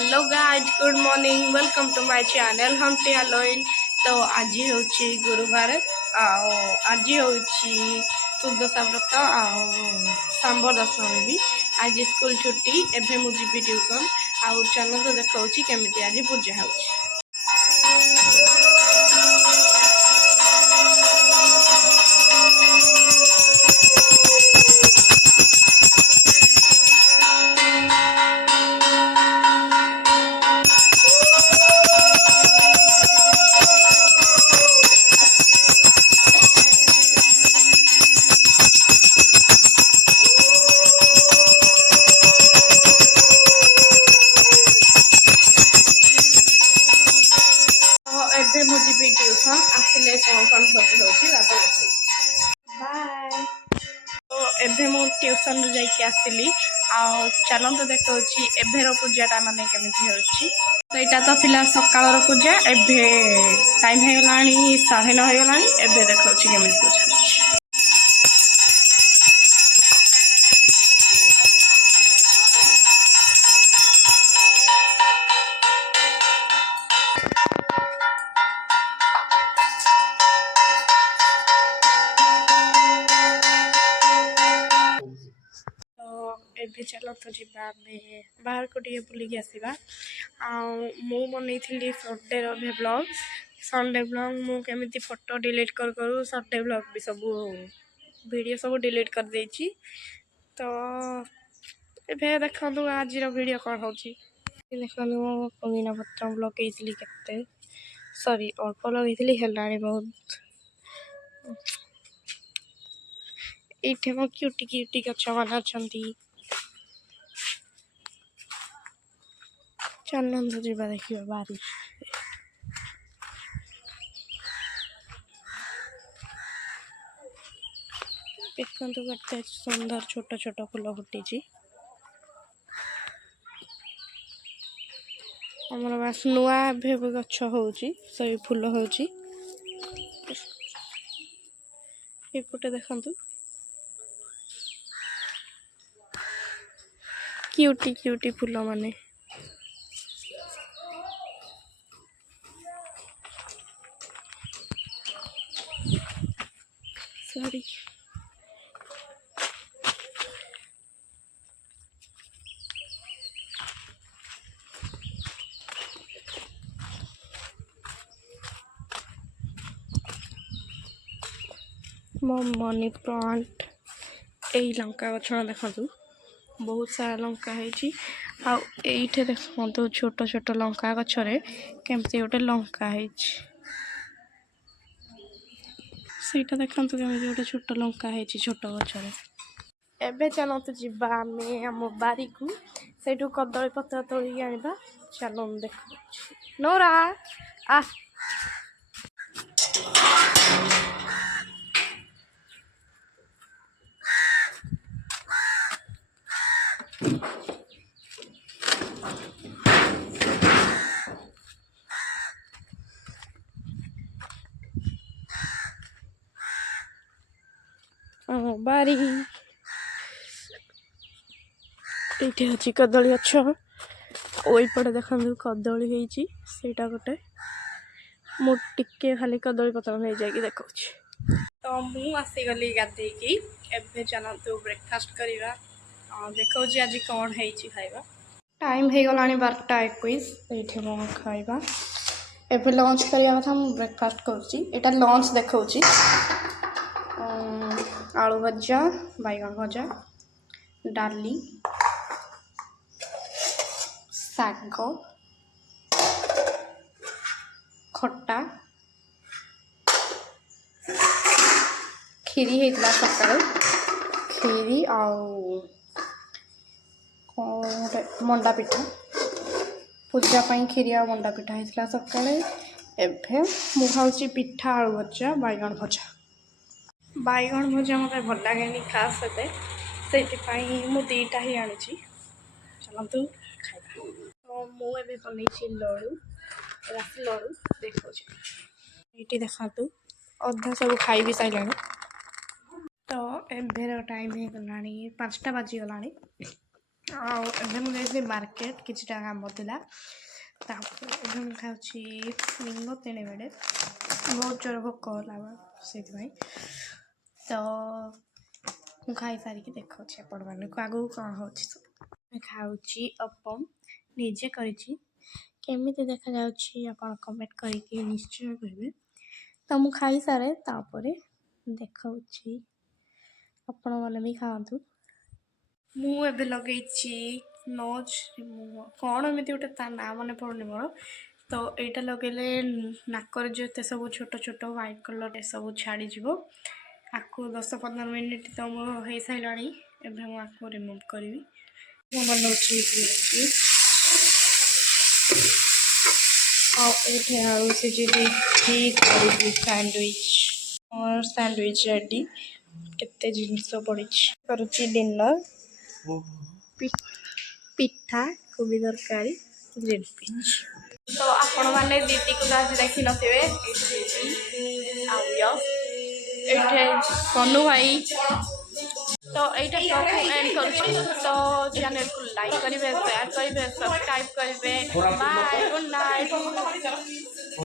Hello guys, good morning, welcome to my channel हम टियालोइन। तो आज हूँ गुरुवार आज हूँ सुदशा व्रत सांब दशमी भी आज स्कूल छुट्टी एवं मुझे ट्यूशन आउ चल तो देखा केमी आज पूजा हो। ଏବେ ମୁଁ ଯିବି ଟ୍ୟୁସନ୍ ଆସିଲେ କ'ଣ ସବୁ ହେଉଛି ବାଏ। ତ ଏବେ ମୁଁ ଟ୍ୟୁସନ୍ରୁ ଯାଇକି ଆସିଲି ଆଉ ଚାଲନ୍ତୁ ଦେଖାଉଛି ଏବେର ପୂଜାଟା ମାନେ କେମିତି ହେଉଛି। ତ ଏଇଟା ତ ଥିଲା ସକାଳର ପୂଜା, ଏବେ ଟାଇମ୍ ହେଇଗଲାଣି 9:30 ହେଇଗଲାଣି। ଏବେ ଦେଖାଉଛି କେମିତି ପୂଜା ହେଉଛି। ଏବେ ଚାଲନ୍ତୁ ଯିବା ଆମେ ବାହାରକୁ ଟିକେ ବୁଲିକି ଆସିବା। ଆଉ ମୁଁ ବନେଇଥିଲି ସଣ୍ଡେ ବ୍ଲଗ୍ ମୁଁ କେମିତି ଫଟୋ ଡିଲିଟ୍ କରୁ ସଣ୍ଡେ ବ୍ଲଗ୍ ବି ସବୁ ଭିଡ଼ିଓ ସବୁ ଡିଲିଟ୍ କରିଦେଇଛି। ତ ଏବେ ଦେଖନ୍ତୁ ଆଜିର ଭିଡ଼ିଓ କ'ଣ ହେଉଛି। ଦେଖନ୍ତୁ ମୁଁ ପୁଦିନା ପତ୍ର ଲଗେଇଥିଲି କେତେ ଅଳ୍ପ ଲଗେଇଥିଲି, ହେଲାଣି ବହୁତ। ଏଇଠି ମୋ କ୍ୟୁଟି ଗଛମାନେ ଅଛନ୍ତି। ଚାଲନ୍ତୁ ଯିବା ଦେଖିବା ବାରି। ଦେଖନ୍ତୁ କେତେ ସୁନ୍ଦର ଛୋଟ ଛୋଟ ଫୁଲ ଫୁଟିଛି। ଆମର ବାସ୍ ନୂଆ ଏବେ ଗଛ ହେଉଛି, ସେଇ ଫୁଲ ହେଉଛି। ଏପଟେ ଦେଖନ୍ତୁ କ୍ୟୁଟି ଫୁଲ ମାନେ। ସରି ମୋ ମନି ପ୍ଲାଣ୍ଟ ଏଇ ଲଙ୍କା ଗଛ ଦେଖନ୍ତୁ ବହୁତ ସାରା ଲଙ୍କା ହେଇଛି। ଆଉ ଏଇଠି ଦେଖନ୍ତୁ ଛୋଟ ଛୋଟ ଲଙ୍କା ଗଛରେ କେମିତି ଗୋଟେ ଲଙ୍କା ହେଇଛି, ସେଇଟା ଦେଖନ୍ତୁ କେମିତି ଗୋଟେ ଛୋଟ ଲଙ୍କା ହେଇଛି ଛୋଟ ଗଛରେ। ଏବେ ଚାଲନ୍ତୁ ଯିବା ଆମେ ଆମ ବାରିକୁ, ସେଇଠୁ କଦଳୀ ପତ୍ର ତୋଳିକି ଆଣିବା। ଚାଲନ୍ତୁ ଦେଖାଉଛି। ନୋରା ଆ ବାରି ଏଇଠି ଅଛି କଦଳୀ ଗଛ। ଏଇପଟେ ଦେଖନ୍ତୁ କଦଳୀ ହେଇଛି, ସେଇଟା ଗୋଟେ ମୁଁ ଟିକେ ଖାଲି କଦଳୀ ପତ୍ର ନେଇଯାଇକି ଦେଖାଉଛି। ତ ମୁଁ ଆସିଗଲି ଗାଧେଇକି, ଏବେ ଚାଲନ୍ତୁ ବ୍ରେକଫାଷ୍ଟ କରିବା। ଦେଖାଉଛି ଆଜି କ'ଣ ହେଇଛି ଖାଇବା। ଟାଇମ୍ ହେଇଗଲାଣି 12:21। ଏଇଠି ମୁଁ ଖାଇବା ଏବେ ଲଞ୍ଚ କରିବା କଥା, ମୁଁ ବ୍ରେକଫାଷ୍ଟ କରୁଛି। ଏଇଟା ଲଞ୍ଚ ଦେଖାଉଛି। ଆଳୁ ଭଜା, ବାଇଗଣ ଭଜା, ଡାଲି, ଶାଗ, ଖଟା, କ୍ଷୀରି ହେଇଥିଲା ସକାଳେ, କ୍ଷୀରି ଆଉ ଗୋଟେ ମଣ୍ଡା ପିଠା। ପୂଜା ପାଇଁ କ୍ଷୀରି ଆଉ ମଣ୍ଡା ପିଠା ହେଇଥିଲା ସକାଳେ। ଏବେ ମୁଁ ଖାଉଛି ପିଠା, ଆଳୁ ଭଜା, ବାଇଗଣ ଭଜା। ବାଇଗଣ ଭଜା ମୋତେ ଭଲ ଲାଗେନି ଖାସ୍ ଏତେ, ସେଇଥିପାଇଁ ମୁଁ ଦୁଇଟା ହିଁ ଆଣିଛି। ଚାଲନ୍ତୁ ଖାଇବା। ତ ମୁଁ ଏବେ ବନେଇଛି ଲଡ଼ୁ, ରାଶି ଲଡ଼ୁ ଦେଖାଉଛି। ଏଇଠି ଦେଖନ୍ତୁ ଅଧା ସବୁ ଖାଇବି ସାରିଲାଣି। ତ ଏବେର ଟାଇମ୍ ହେଇଗଲାଣି 5ଟା ବାଜିଗଲାଣି। मुझे मार्केट किटा काम था खाऊँ लिंग तेणे बेड़े बहुत जोर भोक से तो मुझे खाई सारिकी देखा आपण मान आगू कौन हो खाऊँ अपम निजे करमी देखा आप कमेंट करके निश्चय कहे तो मुझे खाई सारे तापर देखा आपण मैंने भी खातु मुझे लगे नोज कौन एमती गोटे ता ना मन पड़ुनि मोर तो यहाँ लगे नाकर जो ये सब छोट छोट व्हाइट कलर ये सब छाड़ी आपको 10-15 मिनिट तो हो सारा आपको रिमूव करी बनाऊँ सैंडविच और सैंडविच रेडी केते जिनस पड़ी करुच्ची डिनर पिठा कोबी तरकारी ग्रीन पिच तो आपण मैंने दीदी को आज देखी नथिबे ये सोनू भाई तो यहाँ एंड कर तो चैनल को लाइक करेंगे शेयर करेंगे सब्सक्राइब करेंगे बाय गुड नाइट।